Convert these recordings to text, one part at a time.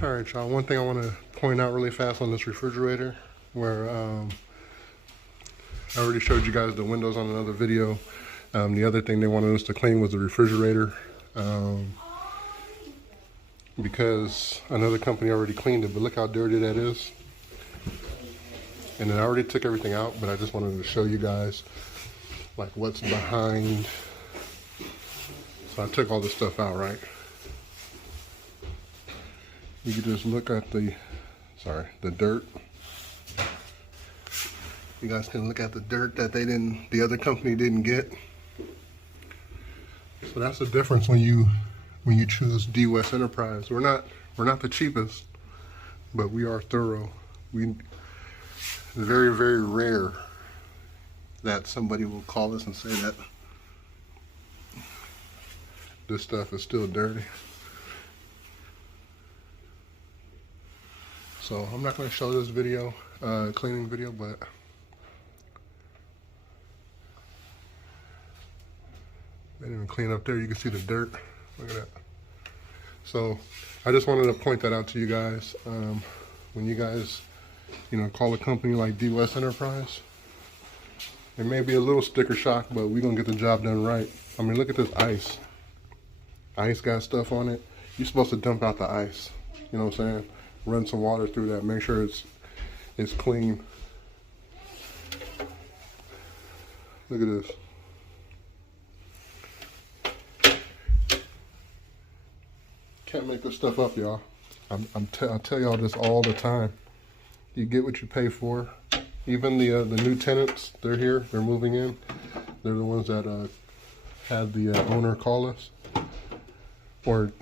All right, y'all. One thing I want to point out really fast on this refrigerator, where I already showed you guys the windows on another video. The other thing they wanted us to clean was the refrigerator, because another company already cleaned it, but look how dirty that is. And then I already took everything out, but I just wanted to show you guys like what's behind. So I took all this stuff out, right? You can just look at the dirt. You guys can look at the dirt that the other company didn't get. So that's the difference when you choose DWES Enterprise. We're not the cheapest, but we are thorough. It's very, very rare that somebody will call us and say that this stuff is still dirty. So I'm not going to show this video, cleaning video, but they didn't even clean up there. You can see the dirt. Look at that. So I just wanted to point that out to you guys. When you guys, call a company like DWES Enterprise, it may be a little sticker shock, but we're going to get the job done right. I mean, look at this ice. Ice got stuff on it. You're supposed to dump out the ice. You know what I'm saying? Run some water through that. Make sure it's clean. Look at this. Can't make this stuff up, y'all. I tell y'all this all the time. You get what you pay for. Even the new tenants, they're here. They're moving in. They're the ones that had the owner call us. Or,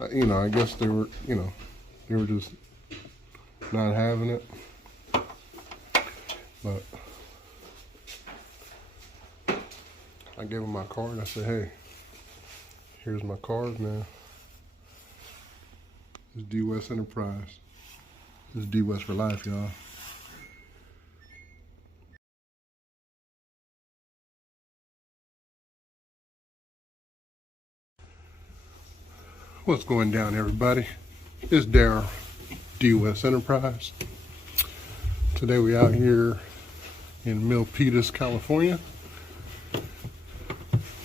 I guess they were, they were just not having it. But I gave them my card. I said, hey, here's my card, man. It's DWES Enterprise. It's DWES for life, y'all. What's going down, everybody? It's Daryl, DWES Enterprise. Today we out here in Milpitas, California.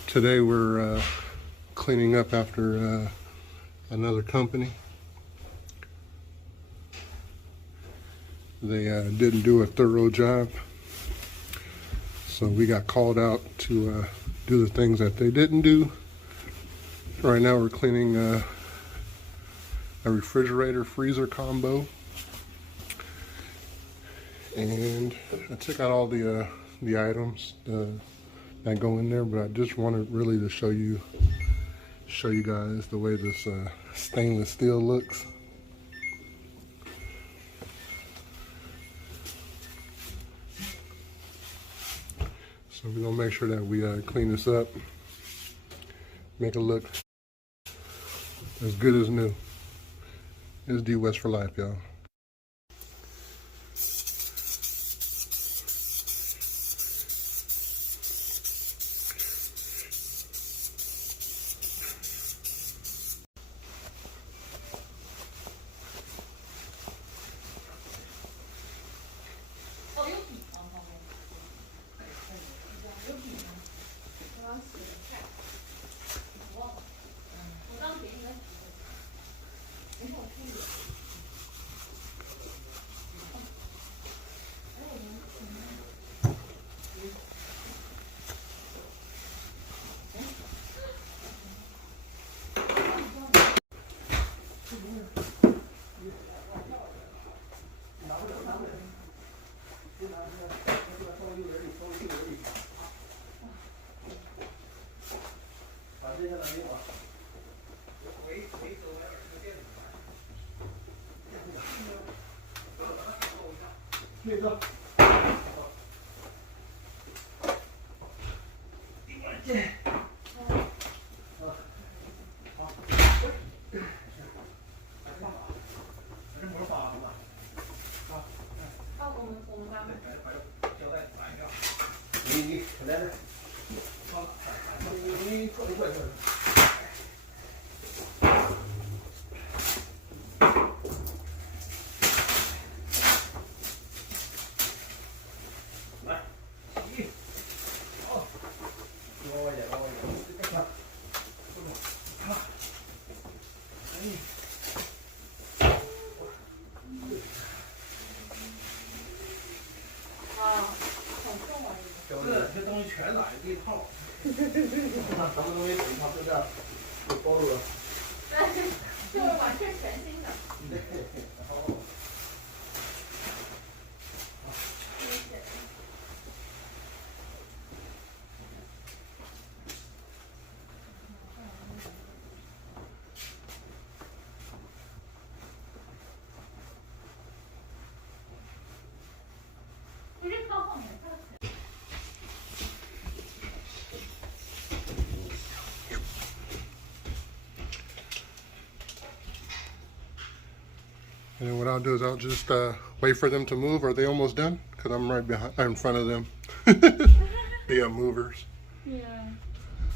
Today we're cleaning up after another company. They didn't do a thorough job, so we got called out to do the things that they didn't do. Right now we're cleaning a refrigerator freezer combo, and I took out all the items that go in there, but I just wanted really to show you guys the way this stainless steel looks. So we're gonna make sure that we clean this up, make it look as good as new. It's DWES for life, y'all. 这东西全拿一套，什么东西整一套，就这样就包住了。对，就是完全全新的。对，然后。不是靠后面，靠前。And then what I'll do is I'll just wait for them to move. Are they almost done? Because I'm right behind, in front of them. The movers. Yeah.